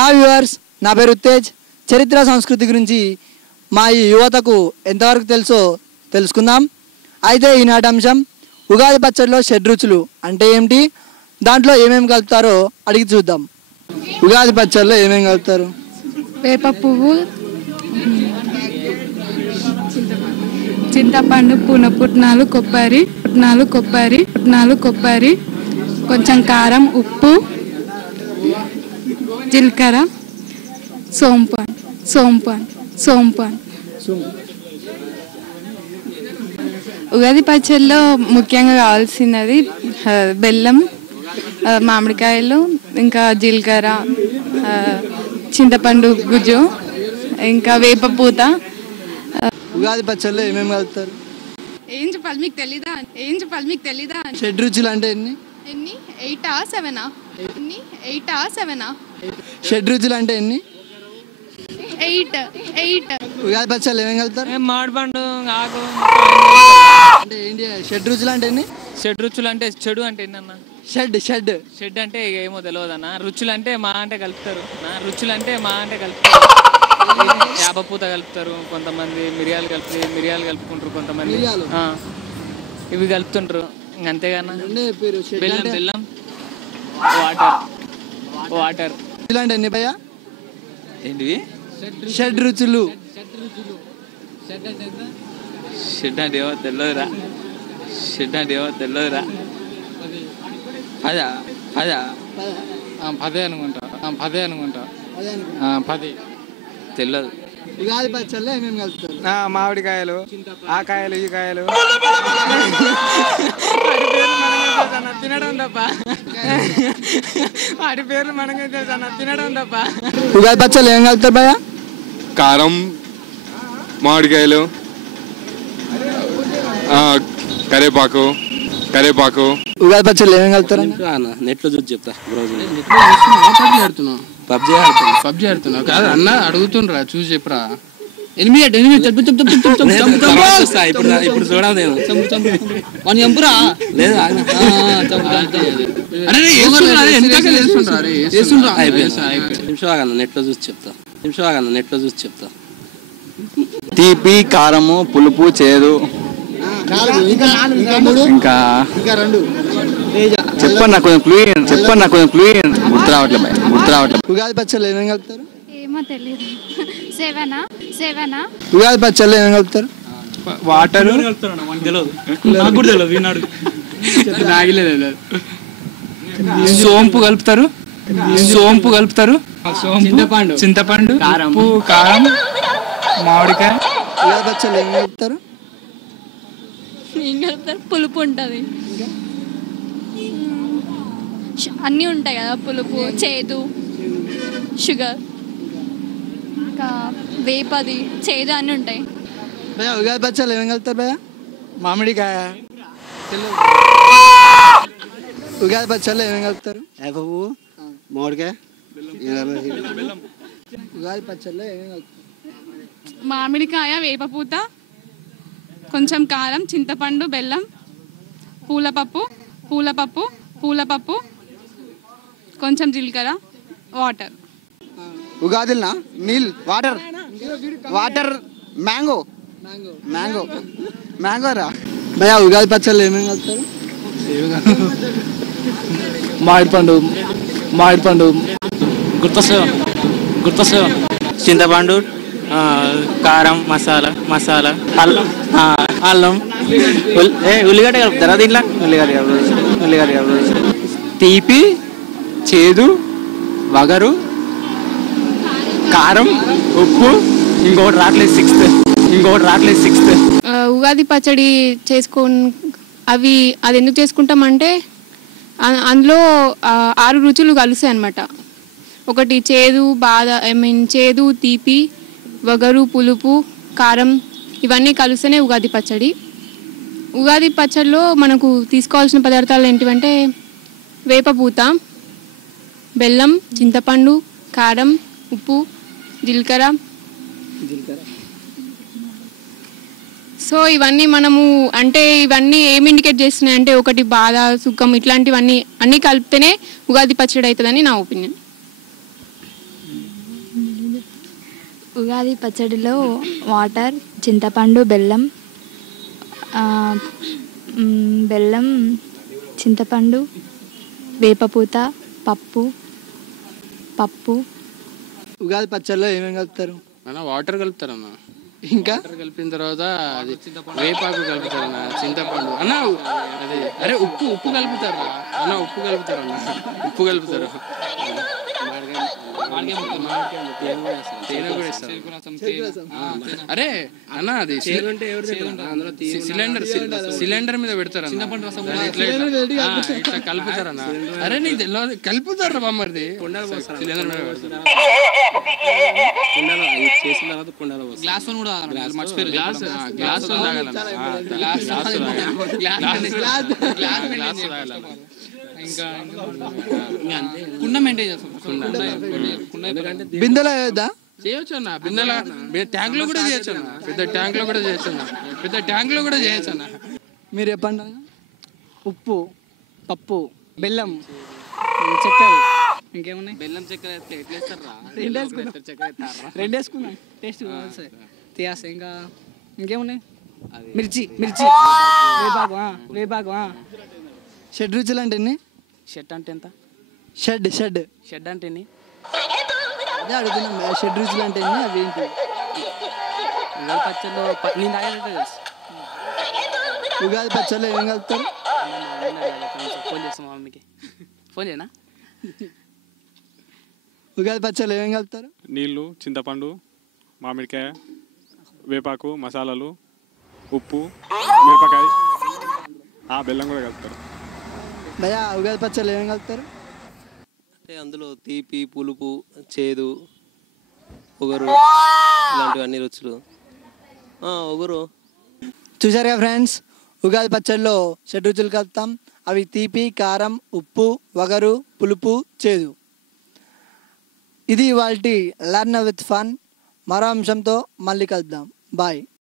Hi viewers, నా పేరు ఉత్తేజ్. చరిత్ర సంస్కృతి గురించి మా ఈ యువతకు ఎంతవరకు తెలుసో తెలుసుకుందాం. అయితే ఈనాటి అంశం ఉగాది పచ్చడిలో షడ్రుచులు అంటే ఏమిటి, దాంట్లో ఏమేమి కలుపుతారో అడిగి చూద్దాం. ఉగాది పచ్చడిలో ఏమేమి కలుపుతారు? వేప పువ్వు, చింతపండు, పుట్నాలు, కొబ్బరి, కొంచెం కారం, ఉప్పు, జీలకర్ర, సోంపాన్. ఉగాది పచ్చడిలో ముఖ్యంగా కావాల్సినది బెల్లం, మామిడికాయలు, ఇంకా జీలకర్ర, చింతపండు గుజ్జు, ఇంకా వేప పూత. ఉగాది పచ్చడిలో ఏమేమి కలుపుతారు? ఏం చెప్పాలి మీకు తెలీదా? షడ్రుచులు అంటే ఎన్ని? 8 or 7? షడ్రుచులు అంటే ఎన్ని? 8. ఉగాది పచ్చడిలో ఏమేమి కలుపుతారు? మామిడిపండు, ఆకు. అంటే ఏంటి షడ్రుచులు అంటే ఎన్ని? షడ్రుచులు అంటే చెడు అంటే ఏంటన్నా? షెడ్ అంటే ఏమో తెలియదు అన్న. రుచులు అంటే మా అంటే కలుపుతారు. యాపపూత కలుపుతారు, కొంతమంది మిరియాలు కలుపుకుంటారు, కొంతమంది ఇవి కలుపుతుంటారు. అంతేగానా? బెల్లం, వాటర్. అంటే ఎన్ని భయ్యా? ఏంటివి షడ్రుచులు? షెడ్ అంటే ఏమో తెలియదురా. అదా 10 అనుకుంటా. 10 తెలియదు. ఉగాది పచ్చడిలో ఏమేమి కలుపుతారు? మామిడికాయలు, ఆ కాయలు, ఈ కాయలు. తినడం తప్ప వాటి పేర్లు మనకే తెలుసు అన్న, తినడం తప్ప. ఉగాది పచ్చడిలో ఏం కలుపుతారు భయ్యా? కారం, మామిడికాయలు, కరేపాకు. ఉగాది పచ్చడిలో ఏమేమి కలుపుతారు? నెట్లో చూసి చెప్తా. పబ్జీ ఆడుతున్నావు కాదు అన్న, అడుగుతుండ్రా, చూసి చెప్పరా. 8 ఇప్పుడు చూడాలి నేను చంపురా లేదు నెట్లో చూసి చెప్తా. తీపి, కారము, పులుపు, చేదు. ఇంకా చెప్పండి నాకు కొంచెం క్లూ గుర్తు రావట్లేదు. ఉగాది పచ్చడిలో ఏమేమి కలుపుతారు? ఏమో తెలీదు. 7 ఉగాది పచ్చడిలో ఏమేమి కలుపుతారు? వాటర్, సోంపు కలుపుతారు, చింతపండు, ఉప్పు, కారం, మామిడికాయ. ఉగాది పచ్చడిలో ఏమేమి కలుపుతారు? పులుపు ఉంటుంది, అన్నీ ఉంటాయి కదా, పులుపు, చేదు, షుగర్, ఇంకా వేపది, చేదు అన్నీ ఉంటాయి. భయ్యా ఉగాది పచ్చడిలో ఏమేమి కలుపుతారు భయ్యా? మామిడికాయ. ఉగాది పచ్చడిలో ఏమేమి కలుపుతారు? మామిడికాయ, ఉగాది పచ్చడిలో ఏమేమి కలుపుతారు? మామిడికాయ, వేపపూత, కొంచెం కారం, చింతపండు, బెల్లం, పూలపప్పు, కొంచెం జీలకర్ర, వాటర్. ఉగాదిలో నీళ్ళు, వాటర్, మ్యాంగో రా. భయ్యా ఉగాది పచ్చడిలో ఏమేమి కలుపుతారు? మామిడిపండు, గుర్తొస్తావా, చింతపండు, కారం, మసాలా, అల్లం, ఉల్లిగడ్డ కలుపుతారా దీంట్లో? ఉల్లిగడ్డ తీపి, చేదు, వగరు, కారం, ఉప్పు, ఇంకోటి రావట్లేదు సిక్స్త్. ఉగాది పచ్చడి అది ఎందుకు చేసుకుంటామంటే అందులో 6 రుచులు కలుస్తాయి అన్నమాట. ఒకటి చేదు, చేదు, తీపి, వగరు, పులుపు, కారం, ఇవన్నీ కలుస్తేనే ఉగాది పచ్చడి. ఉగాది పచ్చడిలో మనకు తీసుకోవాల్సిన పదార్థాలు ఏంటివంటే వేపపూత, బెల్లం, చింతపండు, కారం, ఉప్పు, జీలకర్ర. సో ఇవన్నీ ఇవన్నీ ఏమి ఇండికేట్ చేస్తున్నాయి అంటే ఒకటి బాధ, సుఖం, ఇట్లాంటివన్నీ కలిపితేనే ఉగాది పచ్చడి అవుతుందని నా ఒపీనియన్. ఉగాది పచ్చడిలో వాటర్, చింతపండు, బెల్లం, బెల్లం, చింతపండు, వేపపూత, పప్పు. ఉగాది పచ్చడిలో ఏమేమి కలుపుతారు? అన్న వాటర్ కలుపుతారన్న, ఇంకా వాటర్ కలిపిన తర్వాత అది వేపాకు కలుపుతారన్న, చింతపండు అన్న, అది అరే ఉప్పు కలుపుతారా అన్న, ఉప్పు కలుపుతారన్న, ఉప్పు కలుపుతారు, తేనె కూడా ఇస్తారు. అరే అన్న అది సిలిండర్ మీద పెడతారు ఇట్లా కలుపుతారన్న. అరే నీకు తెలియదు, కలుపుతారా బామ్మది, సిలిండర్ మీద పెడతారు. గ్లాస్ కూడా గ్లాస్ ఇంకా కుండ మెయింటైన్ చేస్తాం. బిందెలో వేయద్దా? చేయొచ్చు అన్న, బిందెల ట్యాంక్ లో కూడా చేయొచ్చు అన్న, పెద్ద ట్యాంక్ లో కూడా చేయొచ్చు అన్న, పెద్ద ట్యాంక్ లో కూడా చేయొచ్చు అన్న. మీరు చెప్పండి. ఉప్పు, పప్పు, బెల్లం, చక్కెర, ఇంకేమున్నాయి? బెల్లం చక్కెర ఎట్లా వేస్తారా? రెండు వేసుకున్నాం, టేస్ట్ తీయాస. ఇంకా ఇంకేమున్నాయి? మిర్చి, వేపాకు. షెడ్ రుచులు అంటే ఎన్ని? షెడ్ అంటే ఎంత? షెడ్ అంటే ఎన్ని? అదే అడుగుతున్నాం. షెడ్ రుచులు అంటే ఎన్ని? అవి ఏంటి? ఉగాది పచ్చడిలో నేను తాగేది తెలుసు. ఉగాది పచ్చడిలో ఏం కలుపుతారు? ఫోన్ చేస్తాం మా మమ్మీకి, ఫోన్ చేయనా? ఉగాది పచ్చడిలో ఏమేం కలుపుతారు? నీళ్ళు, చింతపండు, మామిడికాయ, వేపాకు, మసాలాలు, ఉప్పు, మిరపకాయ, బెల్లం కూడా కలుపుతారు. భయ్యా ఉగాది పచ్చడిలో ఏమేం కలుపుతారు? అంటే అందులో తీపి, పులుపు, చేదు, ఒగరు ఇలాంటివన్నీ రుచులు. ఒగరు చూసారుగా ఫ్రెండ్స్, ఉగాది పచ్చడిలో షెడ్ రుచులు కలుపుతాం. అవి తీపి, కారం, ఉప్పు, వగరు, పులుపు, చేదు. ఇది ఇవాల్టి లర్న్ విత్ ఫన్. మరో అంశంతో మళ్ళీ కలుద్దాం. బాయ్.